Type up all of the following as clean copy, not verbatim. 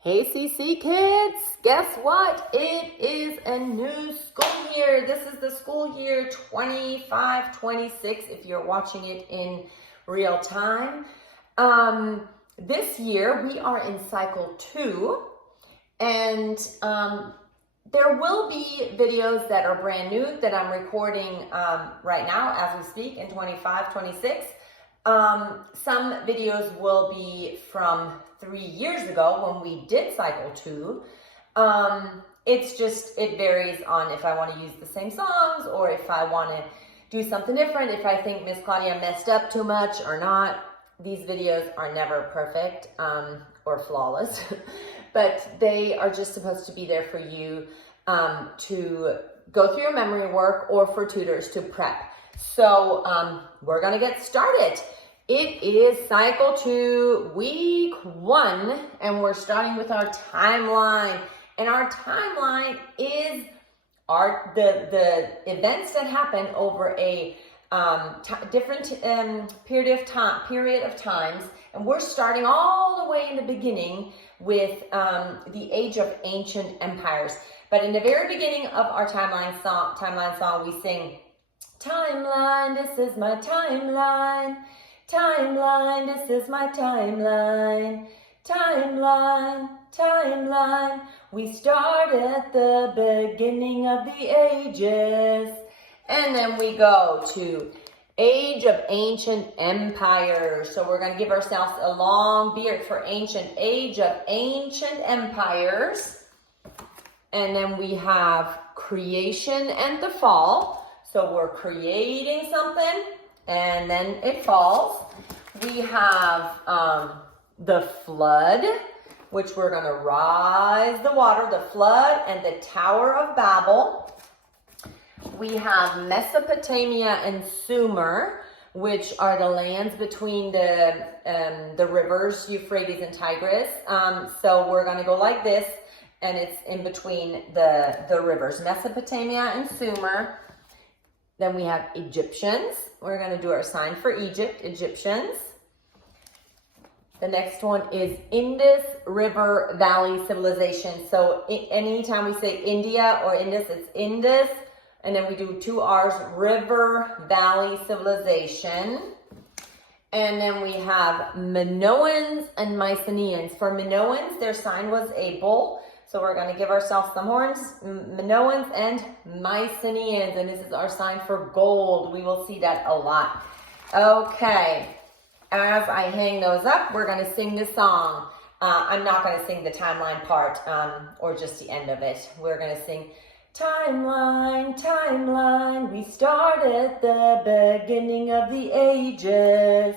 Hey CC kids, guess what? It is a new school year. This is the school year 25-26 if you're watching it in real time. This year we are in cycle 2 and there will be videos that are brand new that I'm recording right now as we speak in 25-26. Some videos will be from 3 years ago when we did cycle 2. It varies on if I want to use the same songs or if I want to do something different, if I think Miss Claudia messed up too much or not. These videos are never perfect or flawless, but they are just supposed to be there for you to go through your memory work or for tutors to prep. So we're going to get started. It is cycle 2, week 1, and we're starting with our timeline. And our timeline is the events that happen over a different period of times. And we're starting all the way in the beginning with the age of ancient empires. But in the very beginning of our timeline song, we sing, "Timeline, this is my timeline. Timeline, this is my timeline. Timeline, timeline. We start at the beginning of the ages." And then we go to age of ancient empires. So we're going to give ourselves a long beard for age of ancient empires. And then we have creation and the fall. So we're creating something and then it falls. We have the flood, which we're going to rise the water, the flood and the Tower of Babel. We have Mesopotamia and Sumer, which are the lands between the rivers Euphrates and Tigris. So we're going to go like this, and it's in between the rivers, Mesopotamia and Sumer. Then we have Egyptians. We're going to do our sign for Egypt, Egyptians. The next one is Indus River Valley Civilization. So anytime we say India or Indus, it's Indus. And then we do 2 R's, River Valley Civilization. And then we have Minoans and Mycenaeans. For Minoans, their sign was a bull. So we're going to give ourselves some horns, Minoans and Mycenaeans. And this is our sign for gold. We will see that a lot. Okay. As I hang those up, we're going to sing this song. I'm not going to sing the timeline part or just the end of it. We're going to sing, "Timeline, timeline, we start at the beginning of the ages.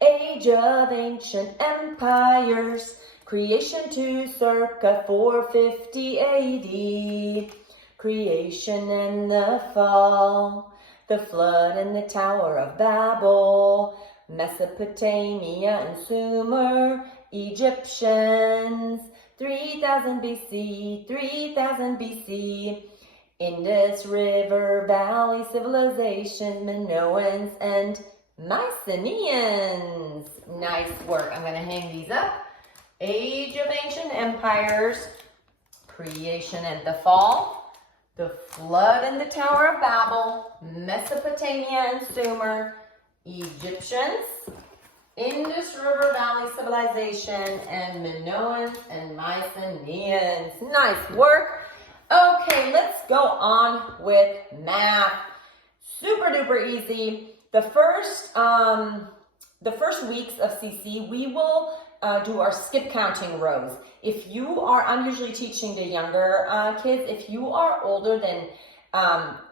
Age of ancient empires, creation to circa 450 AD. Creation and the fall, the flood and the Tower of Babel. Mesopotamia and Sumer, Egyptians, 3000 BC, 3000 BC. Indus River Valley Civilization, Minoans and Mycenaeans." Nice work. I'm going to hang these up. Age of ancient empires, creation and the fall, the flood and the Tower of Babel, Mesopotamia and Sumer, Egyptians, Indus River Valley Civilization, and Minoans and Mycenaeans. Nice work. Okay, let's go on with math. Super duper easy. The first weeks of CC, we will do our skip counting rows. If you are, I'm usually teaching the younger kids. If you are older than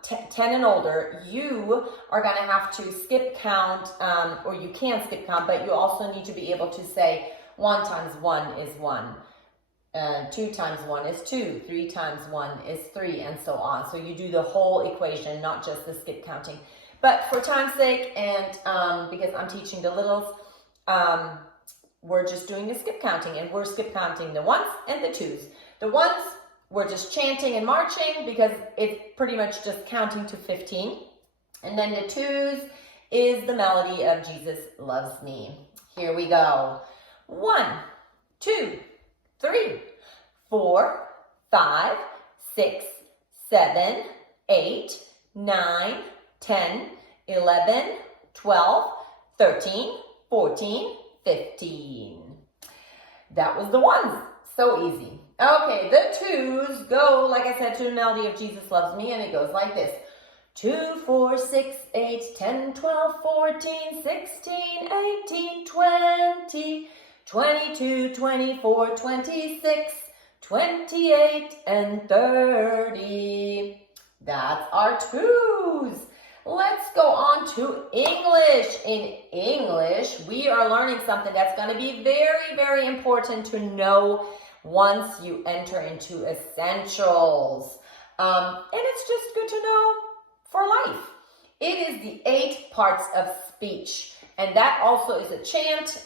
10 and older, you are going to have to skip count, or you can skip count, but you also need to be able to say 1 times 1 is 1. 2 times 1 is 2, 3 times 1 is 3, and so on. So you do the whole equation, not just the skip counting. But for time's sake, and because I'm teaching the littles, we're just doing the skip counting, and we're skip counting the 1s and the 2s. The 1s, we're just chanting and marching because it's pretty much just counting to 15. And then the 2s is the melody of Jesus Loves Me. Here we go. 1, 2, 3, 4, 5, 6, 7, 8, 9, 10, 11, 12, 13, 14, 15. That was the ones. So easy. Okay, the twos go, like I said, to the melody of Jesus Loves Me, and it goes like this. 2, 4, 6, 8, 10, 12, 14, 16, 18, 20, 22, 24, 26, 28, and 30. That's our twos. Let's go on to English. In English, we are learning something that's going to be very, very important to know once you enter into essentials. And it's just good to know for life. It is the 8 parts of speech. And that also is a chant.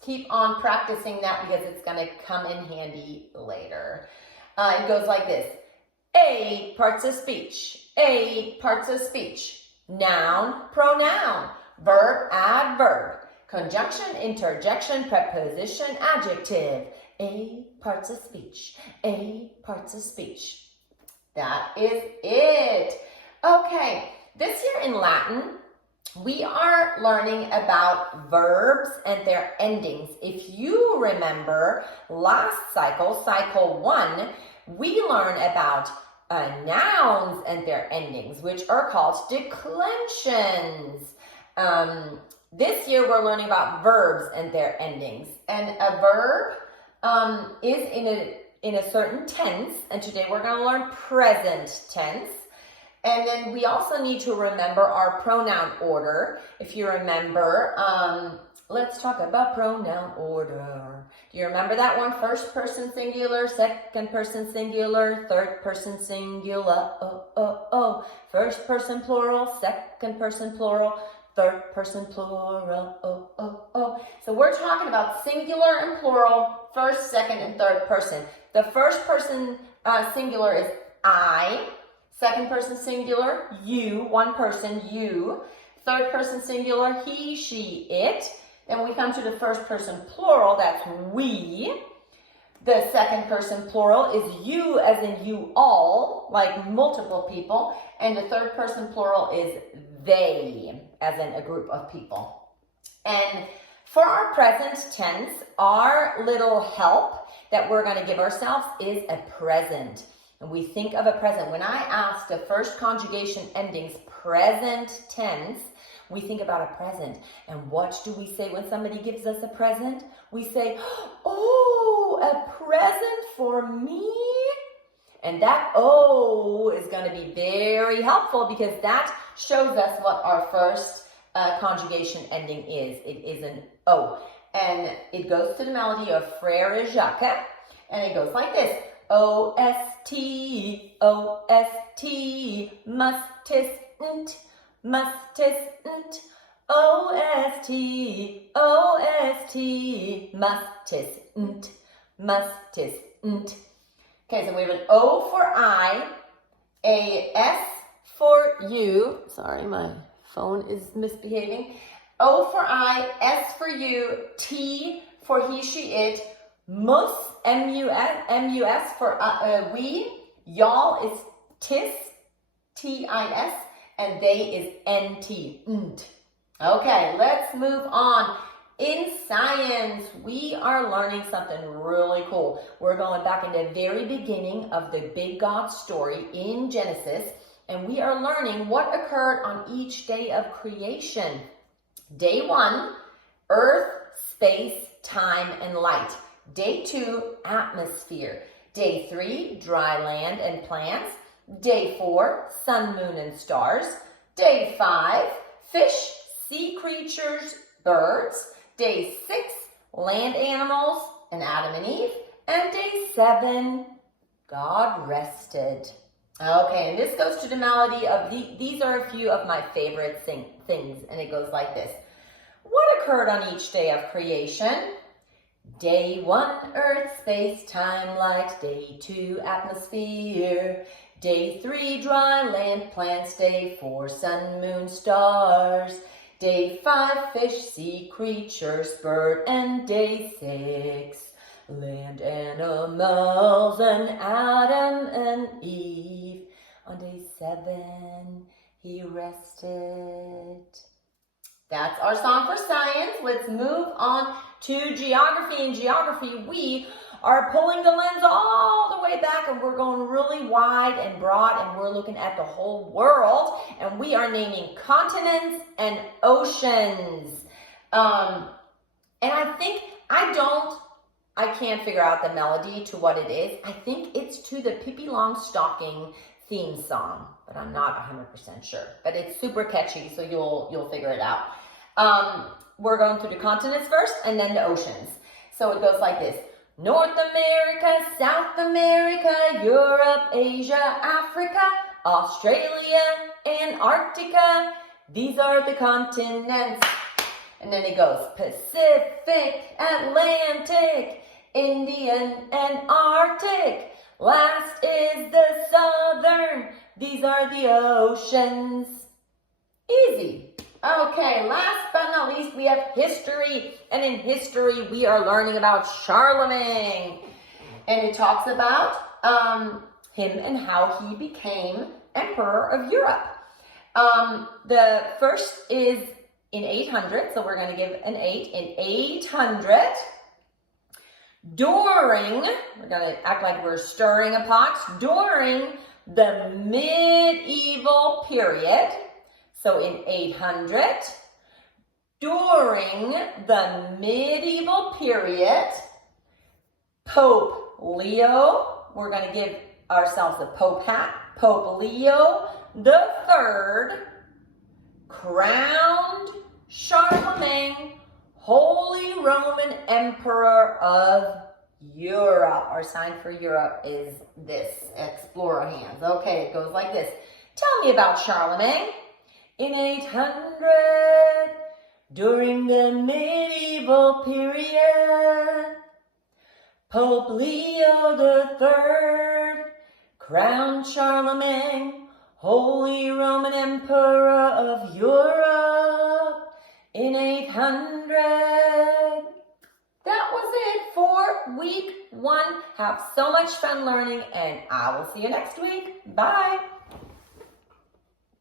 Keep on practicing that because it's going to come in handy later. It goes like this. 8 parts of speech. 8 parts of speech. Noun, pronoun. Verb, adverb. Conjunction, interjection, preposition, adjective. 8 parts of speech. 8 parts of speech. That is it. Okay, this year in Latin, we are learning about verbs and their endings. If you remember last cycle, cycle 1, we learned about nouns and their endings, which are called declensions. This year we're learning about verbs and their endings. And a verb is in a certain tense, and today we're going to learn present tense. And then we also need to remember our pronoun order. If you remember, let's talk about pronoun order. Do you remember that one? First person singular, second person singular, third person singular, First person plural, second person plural, third person plural, So we're talking about singular and plural, first, second, and third person. The first person singular is I. Second person singular, you, one person, you. Third person singular, he, she, it. Then we come to the first person plural, that's we. The second person plural is you, as in you all, like multiple people. And the third person plural is they, as in a group of people. And for our present tense, our little help that we're going to give ourselves is a present. And we think of a present. When I ask the first conjugation endings present tense, we think about a present. And what do we say when somebody gives us a present? We say, oh, a present for me? And that oh is going to be very helpful because that shows us what our first conjugation ending is. It is an O. And it goes to the melody of Frère Jacques. And it goes like this. O-S-T, O-S-T, must-isn't, must-isn't, O-S-T, O-S-T, must-isn't, must-isn't. Okay, so we have an O for I, a S for you. Sorry, my phone is misbehaving. O for I, S for you, T for he, she, it, mus, M-U-S for we, y'all is tis, T-I-S, and they is N-T, nt. Okay, let's move on. In science, we are learning something really cool. We're going back in the very beginning of the big God story in Genesis, and we are learning what occurred on each day of creation. Day 1, earth, space, time, and light. Day 2, atmosphere. Day 3, dry land and plants. Day 4, sun, moon, and stars. Day 5, fish, sea creatures, birds. Day 6, land animals and Adam and Eve. And day 7, God rested. Okay, and this goes to the melody of these are a few of my favorite things, and it goes like this. What occurred on each day of creation? Day 1, earth, space, time, light. Day 2, atmosphere. Day 3, dry land, plants. Day 4, sun, moon, stars. Day 5, fish, sea creatures, bird. And day 6, land animals and Adam and Eve. On day 7, he rested. That's our song for science. Let's move on to geography. In geography, we are pulling the lens all the way back and we're going really wide and broad and we're looking at the whole world and we are naming continents and oceans. And I can't figure out the melody to what it is. I think it's to the Pippi Longstocking theme song, but I'm not 100% sure. But it's super catchy, so you'll figure it out. We're going through the continents first and then the oceans. So it goes like this. North America, South America, Europe, Asia, Africa, Australia, Antarctica. These are the continents. And then it goes Pacific, Atlantic, Indian, and Arctic. Last is the Southern. These are the oceans. Easy. Okay, last but not least, we have history. And in history, we are learning about Charlemagne. And it talks about him and how he became emperor of Europe. The first is in 800, so we're going to give an 8. In 800, we're going to act like we're stirring a pot, during the medieval period, so in 800, during the medieval period, Pope Leo, we're going to give ourselves a Pope hat, Pope Leo the Third crowned Charlemagne Holy Roman Emperor of Europe. Our sign for Europe is this, explorer hands. Okay, it goes like this. Tell me about Charlemagne. In 800, during the medieval period, Pope Leo III crowned Charlemagne Holy Roman Emperor of Europe in 800. That was it for week 1. Have so much fun learning, and I will see you next week. Bye.